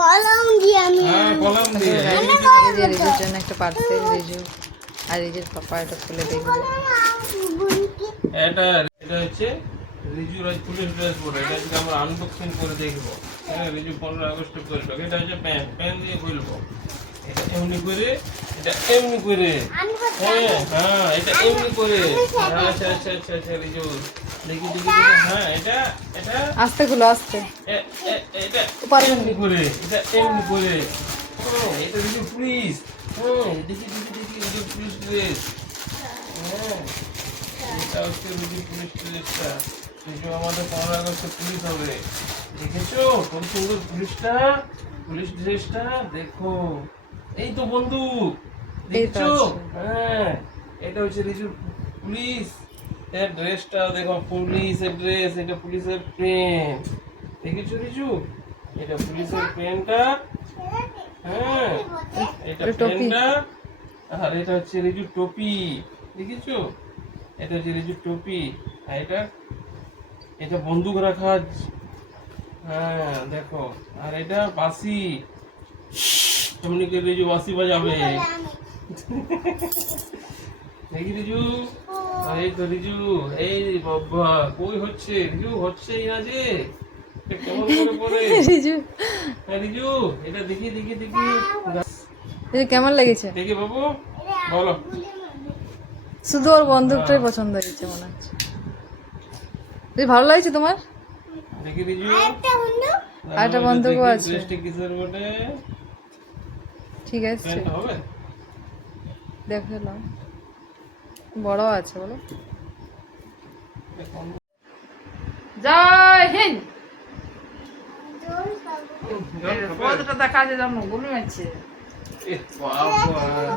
কলম দিয়ে আমি কলম দিয়ে রিজুর জন্য একটা পার্সেল। রিজু আর রিজুর পাপা এটা খুলে দেখবে। এটা এটা হচ্ছে রিজুর আজ পুলিশ ড্রেস পরে, এটা আজকে আমরা আনবক্সিং করে দেখবো। হ্যাঁ, রিজু 15 আগস্টে করলো। এটা হচ্ছে প্যান্ট, প্যান্ট দিয়ে খুলবো। এটা এমনি করে, এটা এমনি করে, হ্যাঁ এটা এমনি করে। আচ্ছা আচ্ছা আচ্ছা আচ্ছা রিজু দেখি দেখি দেখি। হ্যাঁ এটা এটা আস্তে খুলো, আস্তে। এটা এমনি করে, এটা এমনি করে। এটা রিজু পুলিশ। দেখি দেখি দেখি রিজু পুলিশ ড্রেস। হ্যাঁ, এটা হচ্ছে রিজু পুলিশ ড্রেসটা। রিজু আমাদের 15 আগস্টে পুলিশ হবে। দেখেছো কত সুন্দর পুলিশটা, পুলিশ ড্রেসটা দেখো। এই তো বন্দুক, দেখছো? হ্যাঁ, এটা হচ্ছে রিজুর পুলিশ এর ড্রেসটা দেখো, পুলিশের ড্রেস, এটা পুলিশের পেন। দেখেছো রিজু? এটা পুলিশের পেনটা। হ্যাঁ, এটা পেনটা। আর এটা হচ্ছে রিজুর টপি, দেখেছো? এটা হচ্ছে রিজুর টপি। আর এটা এটা বন্দুক রাখা। হ্যাঁ দেখো, আর এটা বাঁশি, এমনি করে রিজু বাঁশি বাজাবে। দেখি রিজু, এই তো রিজু, এই বাবা কই হচ্ছে রিজু, হচ্ছেই না যে, এটা কেমন করে পড়ে রিজু রিজু, এটা দেখি দেখি দেখি রিজু কেমন লেগেছে? দেখি বাবু বলো। শুধু ওর বন্দুকটাই পছন্দ হয়েছে মনে হচ্ছে। রিজু ভালো লাগছে তোমার? দেখি রিজু, আরেকটা বন্দুকও আছে। ড্রেসটা কিসের বটে? ঠিক আছে, প্যান্টটা হবে? দেখে নাও। বড় আছে বলো। জয় হিন্দ। কতটা দেখা আছে জানো, গুলি মারছে। এ বাবা,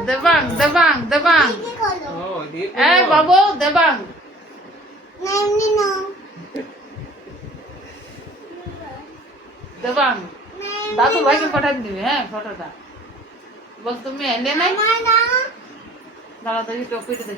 দেবাং দেবাং দেবাং, ও দিয়ে এই বাবু দেবাং। দেবাং দাদু ভাইকে পাঠাই দিবে। হ্যাঁ ফটোটা বল, তুমি এনে নাই দাঁড়া তো, টপিটা